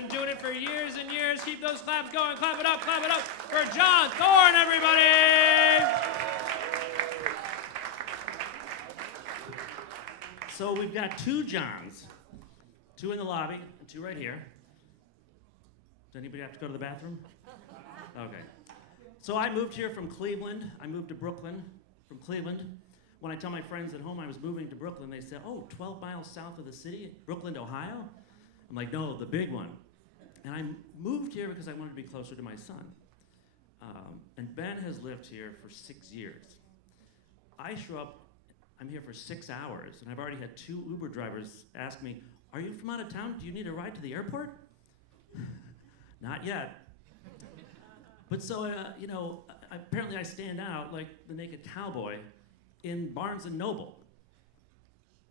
been doing it for years and years. Keep those claps going. Clap it up for John Thorne, everybody! So we've got two Johns, two in the lobby and two right here. Does anybody have to go to the bathroom? Okay. So I moved here from Cleveland. I moved to Brooklyn from Cleveland. When I tell my friends at home I was moving to Brooklyn, they say, oh, 12 miles south of the city, Brooklyn, Ohio? I'm like, no, the big one. And I moved here because I wanted to be closer to my son. And Ben has lived here for 6 years. I show up, I'm here for 6 hours, and I've already had 2 Uber drivers ask me, are you from out of town? Do you need a ride to the airport? Not yet. But so, apparently I stand out like the naked cowboy in Barnes & Noble,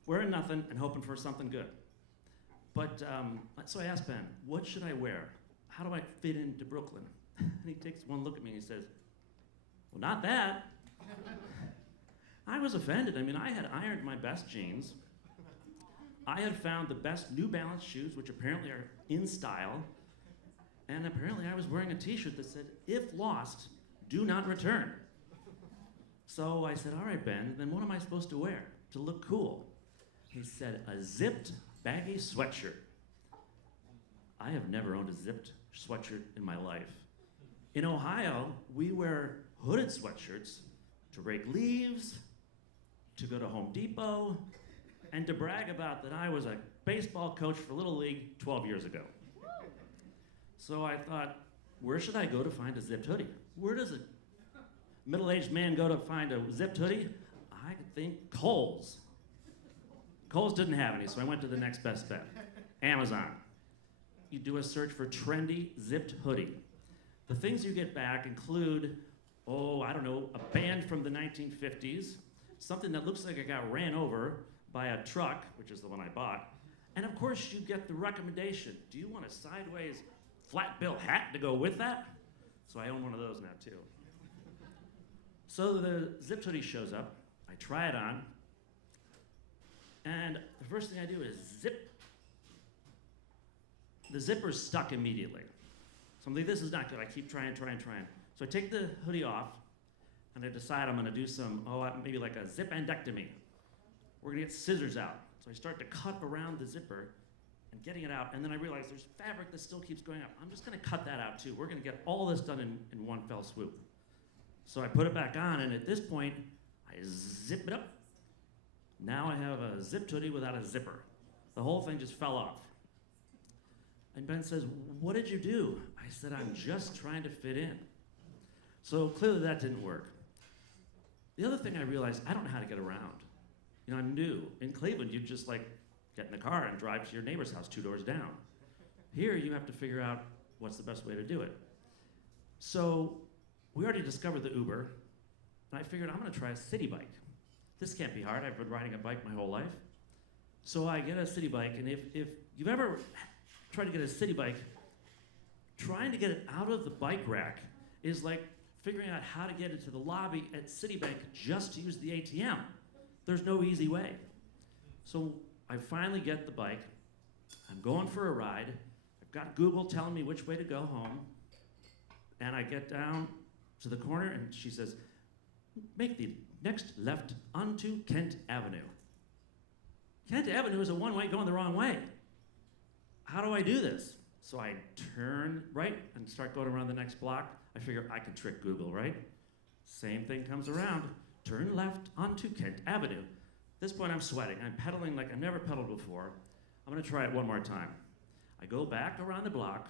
wearing nothing and hoping for something good. But, so I asked Ben, what should I wear? How do I fit into Brooklyn? And he takes one look at me and he says, well, not that. I was offended. I mean, I had ironed my best jeans. I had found the best New Balance shoes, which apparently are in style. And apparently I was wearing a t-shirt that said, if lost, do not return. So I said, all right, Ben, then what am I supposed to wear to look cool? He said, a zipped baggy sweatshirt. I have never owned a zipped sweatshirt in my life. In Ohio, we wear hooded sweatshirts to rake leaves, to go to Home Depot, and to brag about that I was a baseball coach for Little League 12 years ago. So I thought, where should I go to find a zipped hoodie? Where does a middle-aged man go to find a zipped hoodie? I think Kohl's. Kohl's didn't have any, so I went to the next best bet, Amazon. You do a search for trendy zipped hoodie. The things you get back include, a band from the 1950s, something that looks like it got ran over by a truck, which is the one I bought, and of course you get the recommendation. Do you want a sideways flat bill hat to go with that? So I own one of those now too. So the zipped hoodie shows up, I try it on, and the first thing I do is zip. The zipper's stuck immediately. So I'm like, this is not good. I keep trying. So I take the hoodie off, and I decide I'm gonna do some, maybe like a zip-endectomy. We're gonna get scissors out. So I start to cut around the zipper and getting it out, and then I realize there's fabric that still keeps going up. I'm just gonna cut that out too. We're gonna get all this done in one fell swoop. So I put it back on, and at this point, I zip it up. Now I have a zipped hoodie without a zipper. The whole thing just fell off. And Ben says, what did you do? I said, I'm just trying to fit in. So clearly that didn't work. The other thing I realized, I don't know how to get around. I'm new. In Cleveland, you just get in the car and drive to your neighbor's house 2 doors down. Here, you have to figure out what's the best way to do it. So we already discovered the Uber, and I figured I'm gonna try a city bike. This can't be hard. I've been riding a bike my whole life. So I get a city bike, and if you've ever tried to get a city bike, trying to get it out of the bike rack is like figuring out how to get it to the lobby at Citibank just to use the ATM. There's no easy way. So I finally get the bike. I'm going for a ride. I've got Google telling me which way to go home. And I get down to the corner, and she says, make the next left onto Kent Avenue. Kent Avenue is a one-way going the wrong way. How do I do this? So I turn right and start going around the next block. I figure I could trick Google, right? Same thing comes around. Turn left onto Kent Avenue. At this point, I'm sweating. I'm pedaling like I've never pedaled before. I'm gonna try it one more time. I go back around the block,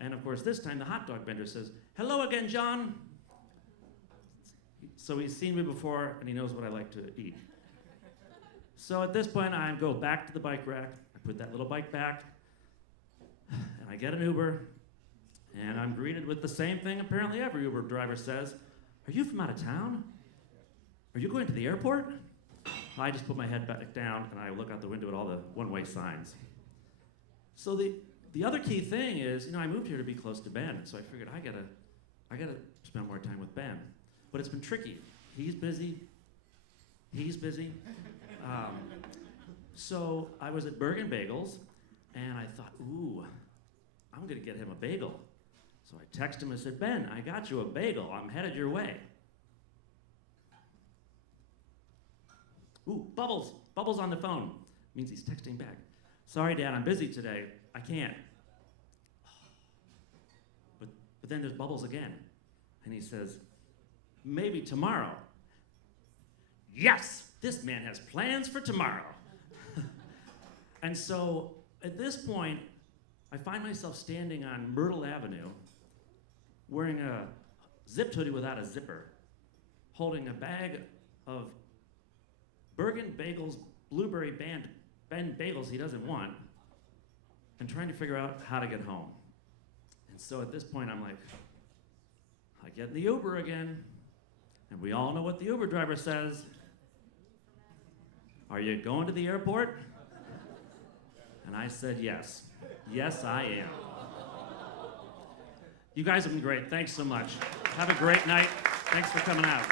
and of course, this time the hot dog vendor says, hello again, John. So he's seen me before, and he knows what I like to eat. So at this point, I go back to the bike rack. I put that little bike back, and I get an Uber, and I'm greeted with the same thing apparently every Uber driver says. Are you from out of town? Are you going to the airport? I just put my head back down, and I look out the window at all the one-way signs. So the other key thing is, I moved here to be close to Ben, so I figured I gotta spend more time with Ben. But it's been tricky. He's busy. So I was at Bergen Bagels, and I thought, going to get him a bagel. So I text him and said, Ben, I got you a bagel. I'm headed your way. Ooh, Bubbles. Bubbles on the phone. Means he's texting back. Sorry, Dad, I'm busy today. I can't. But then there's Bubbles again. And he says, maybe tomorrow. Yes, this man has plans for tomorrow. And so at this point, I find myself standing on Myrtle Avenue, wearing a zipped hoodie without a zipper, holding a bag of Bergen Bagels, Blueberry Ben bagels he doesn't want, and trying to figure out how to get home. And so at this point, I'm like, I get in the Uber again, and we all know what the Uber driver says. Are you going to the airport? And I said yes. Yes, I am. You guys have been great. Thanks so much. Have a great night. Thanks for coming out.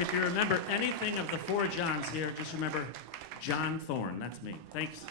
If you remember anything of the four Johns here, just remember John Thorne. That's me. Thanks.